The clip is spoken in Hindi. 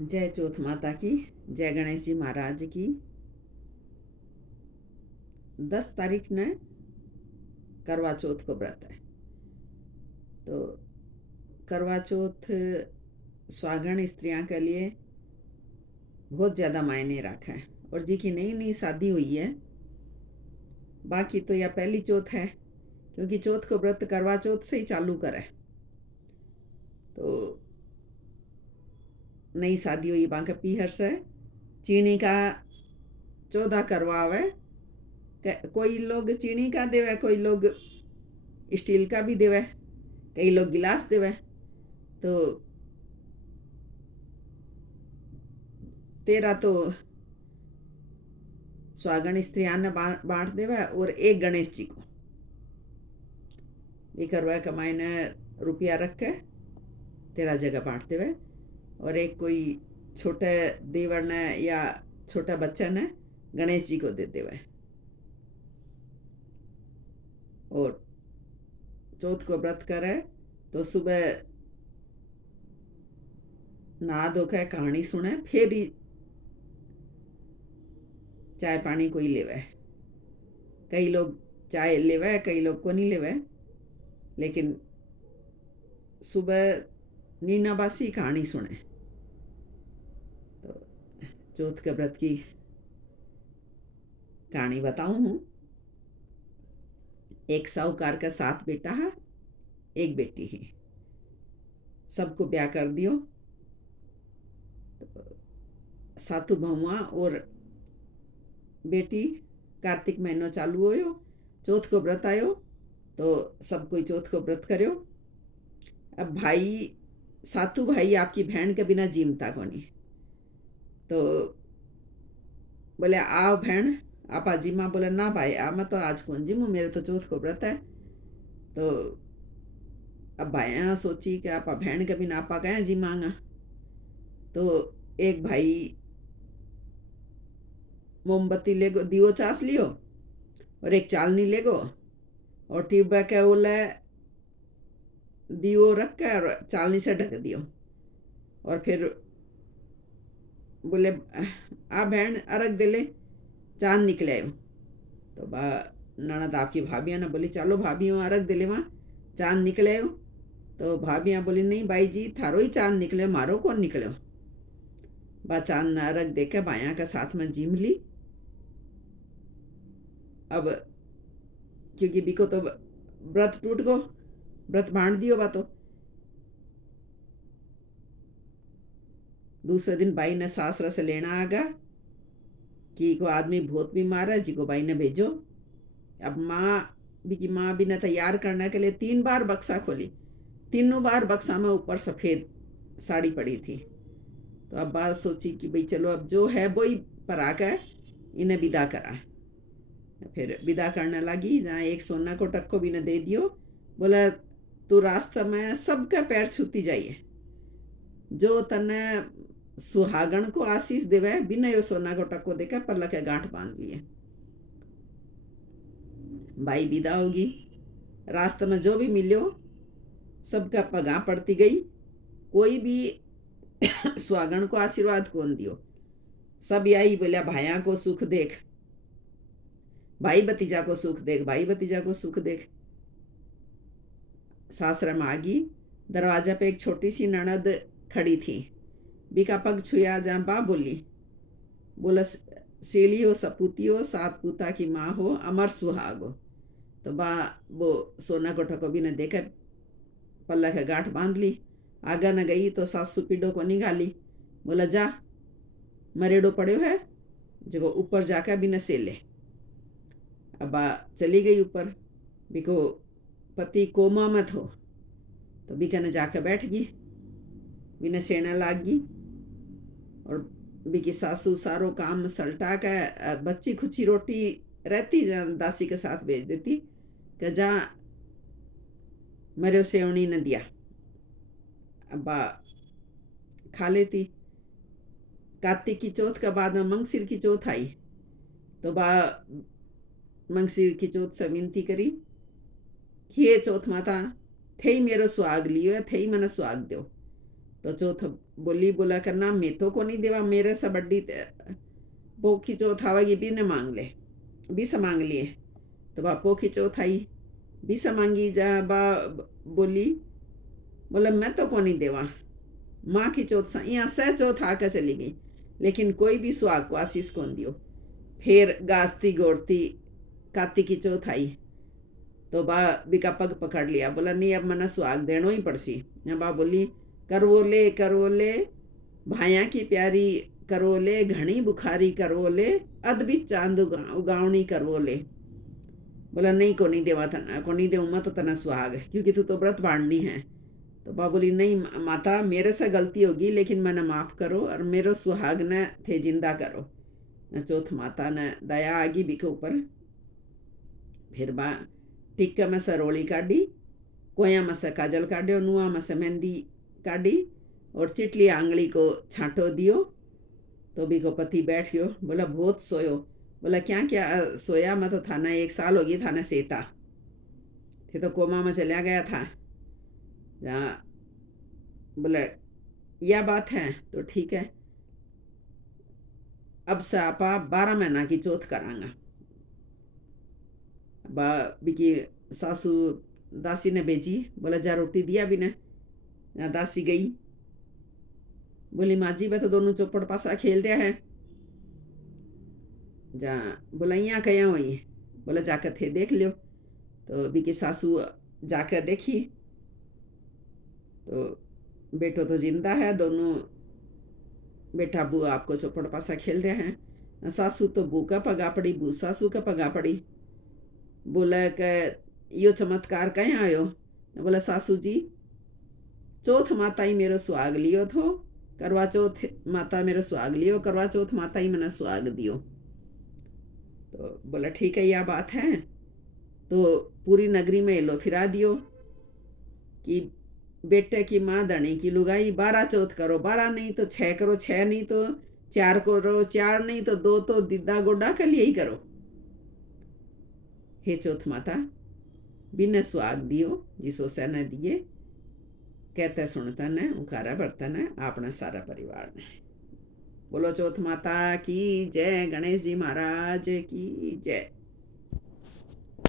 जय चौथ माता की, जय गणेश जी महाराज की। 10 तारीख ने करवा चौथ को व्रत है। तो करवा चौथ सुहागन स्त्रियां के लिए बहुत ज़्यादा मायने रखा है। और जी की नई नई शादी हुई है, बाकी तो यह पहली चौथ है, क्योंकि चौथ को व्रत करवा चौथ से ही चालू करे। तो नई शादी हुई बांका पीहर से चीनी का 14 करवावे। कोई लोग चीनी का देवे, कोई लोग स्टील का भी देवे, कई लोग गिलास देवे। तो 13 तो सुहागन स्त्रियां ने बांट देवे और एक गणेश जी को भी करवा कमाई ने रुपया रख के 13 जगह बांट देवे। और एक कोई छोटे देवर ने या छोटा बच्चा ने गणेश जी को दे देवे। और चौथ को व्रत करे तो सुबह नहा धो के कहानी सुने, फिर ही चाय पानी कोई लेवे। कई लोग चाय लेवे, कई लोग को नहीं लेवे, लेकिन सुबह नीना बासी कहानी सुने। तो चौथ के व्रत की कहानी बताऊं हूँ। एक साहूकार का 7 बेटा है, एक बेटी है। सबको ब्याह कर दियो। तो सातु बहुआ और बेटी कार्तिक महीनो चालू होयो, चौथ को व्रत आयो, तो सब कोई चौथ को व्रत करो। अब भाई सातु भाई आपकी बहन के बिना जीमता कोनी। तो बोले आओ बहन आप जिमा। बोले ना भाई आ मैं तो आज कौन जिमू, मेरे तो चौथ को व्रत है। तो अब भाई सोची कि आप बहन के बिना आपा गए जिमांगा। तो एक भाई मोमबत्ती ले गो, दियो चास लियो, और एक चालनी ले गो, और ट्यूब के बोले दियो रख के और चालनी से ढक दियो। और फिर बोले आ बहन अर्घ दे ले, चांद निकले आयो। तो बा ननद आपकी भाभियाँ ने बोली चलो भाभियों अर्घ दे ले, वहाँ चांद निकले आयो। तो भाभियाँ बोली नहीं भाई जी थारो ही चांद निकले, मारो कौन निकलो। बा चांद ने अर्घ दे के बाया के साथ में जिम ली। अब क्योंकि बिको तो व्रत टूट गो, व्रत बांट दियो बा। तो दूसरे दिन बाई ने सासरा से लेना आ गया कि को आदमी बहुत बीमार है, जी को बाई ने भेजो। अब माँ भी ने तैयार करने के लिए 3 बार बक्सा खोली, तीनों बार बक्सा में ऊपर सफ़ेद साड़ी पड़ी थी। तो अब बात सोची कि भाई चलो अब जो है वो ही पर आकर इन्हें विदा करा। फिर विदा करने लगी, जहाँ एक सोना को टक्को भी ने दे दियो। बोला तू रास्ता में सबका पैर छूती जाइए, जो तने सुहागन को आशीष देवे बिना यो सोना को टक्को देकर पल्ला के गांठ बांध लिए। बाई विदा होगी, रास्ते में जो भी मिलो सबका पगा पड़ती गई। कोई भी सुहागन को आशीर्वाद कौन दियो। सब यही बोलिया भाइया को सुख देख, भाई भतीजा को सुख देख, भाई भतीजा को सुख देख। सासरा में आ गई, दरवाजा पे एक छोटी सी ननद खड़ी थी। बिका पग छुया, जहाँ बा बोली, बोला सीढ़ी हो सपूती हो, 7 पूता की माँ हो, अमर सुहाग हो। तो बा वो सोना को ठको भी ने देकर पल्ला के गांठ बांध ली। आगा न गई तो सासू पीडो को निकाली। बोला जा मरेडो पड़ो है, जो ऊपर जाकर भी न से ले। अब चली गई ऊपर। बिको पति कोमा में थो, तो बिका ने जाकर बैठ गई, बिना सेना लाग गई। और बिकी सासू सारो काम सलटा के बच्ची खुची रोटी रहती दासी के साथ भेज देती कि जा मरे सेवनी न दिया। अब खा लेती। कार्तिक की चौथ के बाद में मंगसिर की चौथ आई। तो बा मंगसिर की चौथ से विनती करी कि ये चौथ माता थे ही मेरो सुहाग लियो, थे ही मने सुहाग दो। तो चौथ बोली बोला करना मैं तो को नहीं देवा, मेरे से बड्डी पोखी चौथ आवेगी भी ने मांग ले, भी से मांग लिए। तो बा पोखी चौथ आई, भी से मांगी जा बा बोली बोला मैं तो को नहीं देवा, माँ की चौथ यहाँ सह चौथ आकर चली गई, लेकिन कोई भी सुहाग को आशीष कौन दियो। फिर गाजती गोड़ती काती की चौथ आई, तो बा बिका पग पकड़ लिया, बोला नहीं अब मना सुहाग देनो ही पड़सी। बा बोली करवोले भाया की प्यारी करवोले, घनी बुखारी करवोले, अद भी चांद उगावनी करवोले। बोला नहीं को नहीं देवा तना, को नहीं देऊँ तो तना सुहाग, क्योंकि तू तो व्रत बांधनी है। तो बा बोली नहीं माता मेरे से गलती होगी, लेकिन मैंने माफ़ करो और मेरो सुहाग न थे जिंदा करो। न चौथ माता ने दया आगी बिके ऊपर। फिर बा टिक्का में से रोली काटी, कोया में से काजल काटियो, नुआ में से मेहंदी काटी और चिटली आंगली को छांटो दियो। तो भी को पति बैठ गयो, बोला बहुत सोयो। बोला क्या क्या सोया, मैं तो थाना 1 साल होगी थाना सेता थे, तो कोमा में चला गया था। जहाँ बोला यह बात है तो ठीक है, अब से आपा 12 महीना की चौथ करांगा। बा बिकी सासू दासी ने भेजी, बोला जा रोटी दिया भी ने। दासी गई, बोली माँ जी मैं तो दोनों चौपड़ पासा खेल रहा है। जा बोला यहाँ कया हुई, बोला जाकर थे देख लियो। तो बिकी सासू जाकर देखी, तो बेटो तो जिंदा है, दोनों बेटा बू आपको चौपड़ पासा खेल रहे हैं। सासू तो बू का पगा पड़ी, बू सासू का पगा पड़ी। बोला कि यो चमत्कार कहीं आयो। बोला सासू जी चौथ माता ही मेरो सुहाग लियो थो, करवा चौथ माता मेरो सुहाग लियो, करवा चौथ माता ही मैंने सुहाग दियो। तो बोला ठीक है यह बात है, तो पूरी नगरी में एलो फिरा दियो कि बेटे की माँ धनी की लुगाई 12 चौथ करो, 12 नहीं तो 6 करो, 6 नहीं तो 4 करो, 4 नहीं तो 2 तो दिद्दा गोडा के लिए ही करो। हे चौथ माता बिन सुहाग दियो, जिसो से न दिए कहते सुनता न उखारा बर्तन है अपना सारा परिवार ने। बोलो चौथ माता की जय, गणेश जी महाराज की जय।